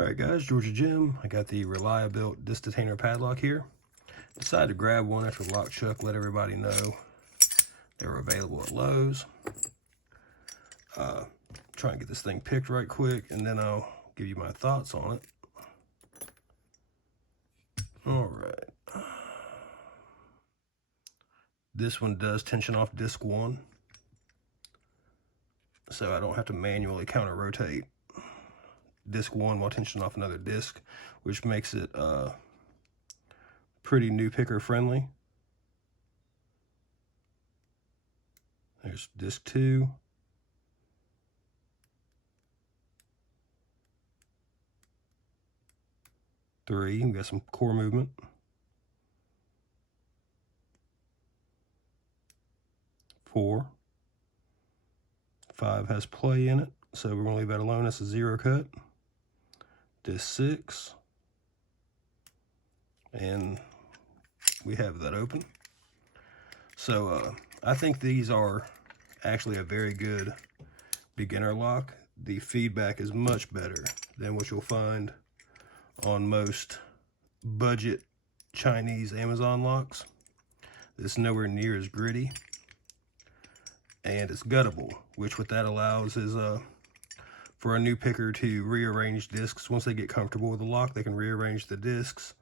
Alright guys, Georgia Jim. I got the Reliabilt Detainer padlock here. Decided to grab one after Lock Chuck let everybody know they were available at Lowe's. Try and get this thing picked right quick, and then I'll give you my thoughts on it. Alright. This one does tension off disc 1, so I don't have to manually counter rotate disc 1 while tensioning off another disc, which makes it pretty new picker friendly. There's disc 2. Three, we got some core movement. 4. 5 has play in it, so we're going to leave that alone. That's a 0 cut. Disc 6. And we have that open. So I think these are actually a very good beginner lock. The feedback is much better than what you'll find on most budget Chinese Amazon locks. It's nowhere near as gritty, and it's guttable, which what that allows is for a new picker to rearrange discs. Once they get comfortable with the lock, they can rearrange the discs,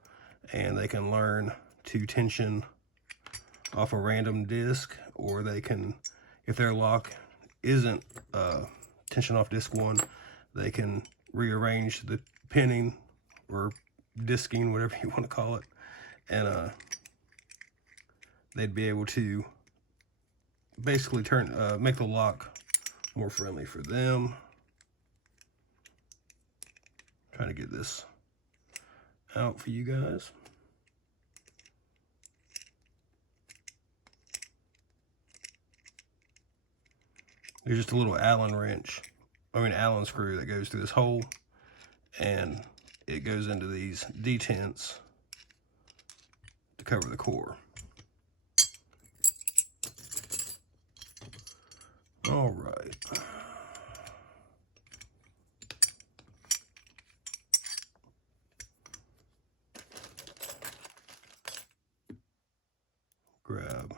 and they can learn to tension off a random disc, or they can, if their lock isn't tension off disc 1, they can rearrange the pinning or disking, whatever you want to call it, and they'd be able to basically make the lock more friendly for them. Trying to get this out for you guys. There's just a little Allen screw that goes through this hole, and it goes into these detents to cover the core. All right. Grab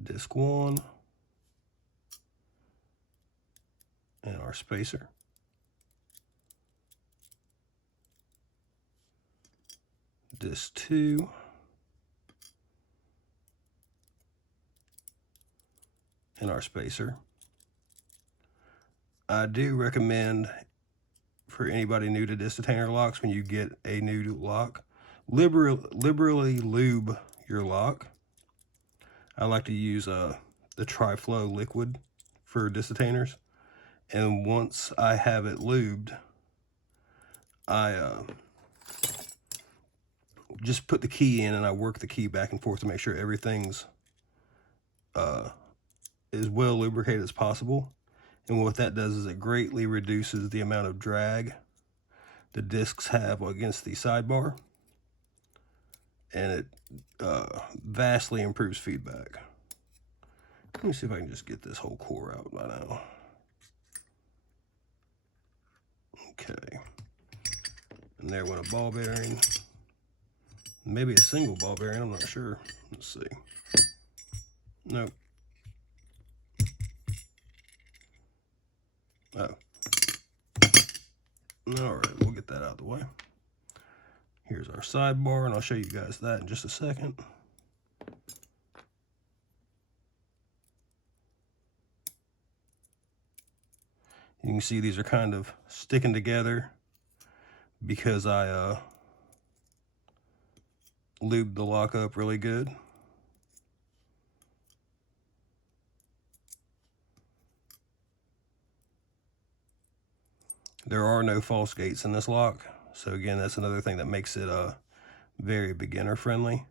disc 1 and our spacer. Disc 2. And our spacer. I do recommend for anybody new to Detainer locks, when you get a new lock, liberally lube your lock. I like to use the Tri-Flow liquid for Detainers, and once I have it lubed, I just put the key in and I work the key back and forth to make sure everything's as well lubricated as possible. And what that does is it greatly reduces the amount of drag the discs have against the sidebar, and it vastly improves feedback. Let me see if I can just get this whole core out by now. Okay, and there went a ball bearing, maybe a single ball bearing, I'm not sure. Let's see. Nope. Oh. Alright, we'll get that out of the way. Here's our sidebar, and I'll show you guys that in just a second. You can see these are kind of sticking together because I lubed the lock up really good. There are no false gates in this lock, so again, that's another thing that makes it very beginner friendly.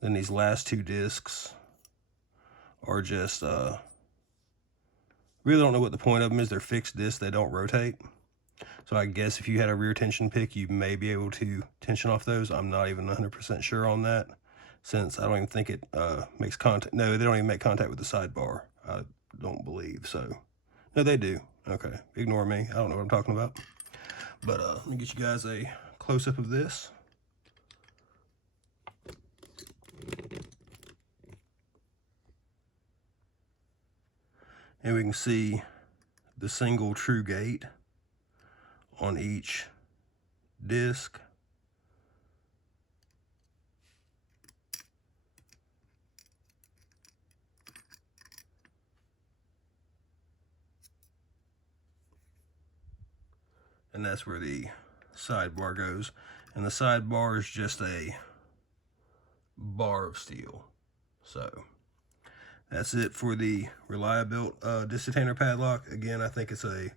Then these last 2 discs are just really don't know what the point of them is. They're fixed discs, they don't rotate. So I guess if you had a rear tension pick, you may be able to tension off those. I'm not even 100% sure on that, since I don't even think it makes contact. No, they don't even make contact with the sidebar, I don't believe. So no, they do. Okay, ignore me, I don't know what I'm talking about. But let me get you guys a close-up of this. And we can see the single true gate on each disc. And that's where the sidebar goes. And the sidebar is just a bar of steel. So that's it for the Reliabilt Detainer padlock. Again, I think it's a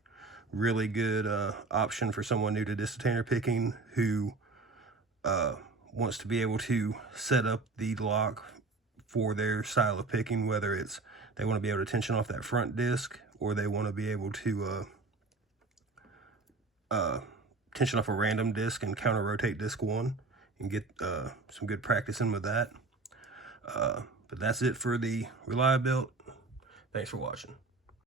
really good option for someone new to Detainer picking who wants to be able to set up the lock for their style of picking, whether it's they want to be able to tension off that front disc or they want to be able to tension off a random disc and counter rotate disc 1 and get some good practice in with that. But that's it for the Reliabilt. Thanks for watching.